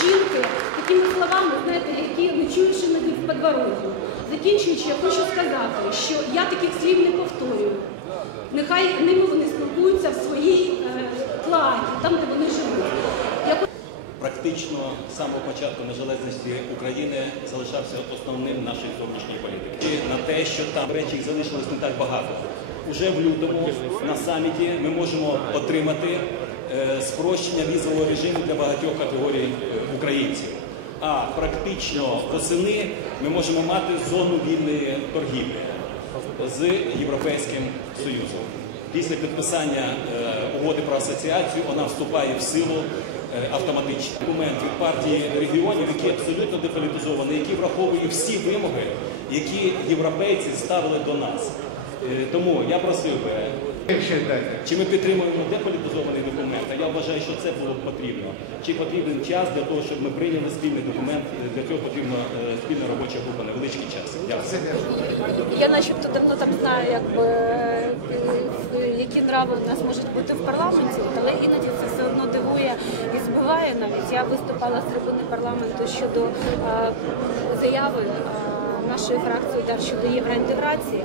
жінки такими словами, знаєте, які не чуючи на в подворотні. Закінчуючи, я хочу сказати, що я таких слів не повторюю. Нехай ними вони спілкуються в своїй е, клані, там, де вони живуть. Я Практично з самого початку незалежності України залишався основним нашої зовнішньої політики. І на те, що там речі залишилось не так багато. Уже в лютому на саміті ми можемо отримати е, спрощення візового режиму для багатьох категорій е, українців. А практично восени ми можемо мати зону вільної торгівлі з Європейським Союзом. Після підписання е, угоди про асоціацію вона вступає в силу автоматично. Документ від партії регіонів, який абсолютно деполітизований, який враховує всі вимоги, які європейці ставили до нас. Е, Тому я просив би, чи ми підтримуємо деполітизований документ, а я вважаю, що це було б потрібно. Чи потрібен час для того, щоб ми прийняли спільний документ? Е, Для цього потрібна е, спільна робоча група, невеличкий час. Дякую. Я начебто давно там знаю, якби е, які нрави у нас можуть бути в парламенті, але іноді це все навіть. Я виступала з трибуни парламенту щодо е, заяви. Нашої фракції удар щодо євроінтеграції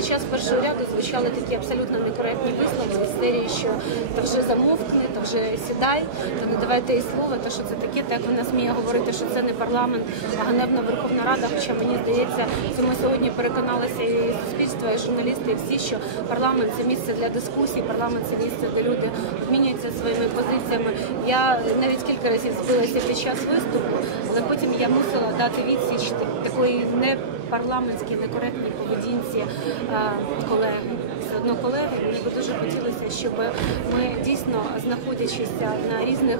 в час першого ряду звучали такі абсолютно некоректні вислови з серії, що та вже замовкни, та вже сідай, та не давайте їй слова, та що це таке, так вона сміє говорити, що це не парламент, а ганебна Верховна Рада. Хоча мені здається, це ми сьогодні переконалися і суспільство, і журналісти, і всі, що парламент це місце для дискусій, парламент це місце, де люди обмінюються своїми позиціями. Я навіть кілька разів збилася під час виступу, але потім я мусила дати відсіч такої не парламентській некоректній поведінці е, колег. Все одно колеги, мені би дуже хотілося, щоб ми дійсно знаходячися на різних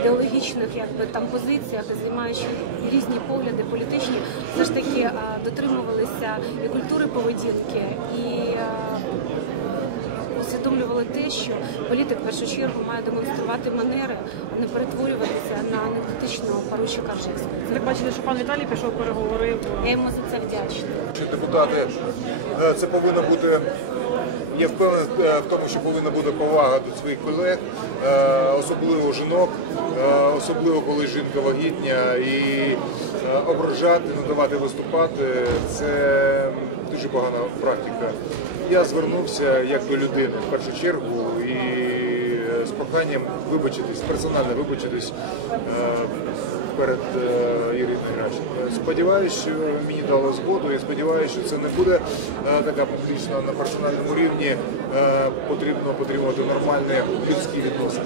ідеологічних якби там позиціях, займаючи різні погляди політичні, все ж таки е, дотримувалися і культури поведінки, і е, усвідомлювали те, що політик в першу чергу має демонструвати манери, а не перетворюватися на анекдотичного поручика Ржевського. Так бачили, що пан Віталій пішов переговорив. Я йому за це вдячна. Що депутати е, це повинно бути. Я впевнений е, в тому, що повинна бути повага до своїх колег, е, особливо жінок, е, особливо коли жінка вагітня, і е, ображати, не давати виступати це дуже погана практика. Я звернувся як до людини в першу чергу е, проханням вибачитись, персонально вибачитись е, перед е, Іриною Гращенко. Сподіваюся, що мені дали згоду. Я сподіваюся, що це не буде е, така публічна на персональному рівні. Потрібно підтримувати нормальні людські відносини.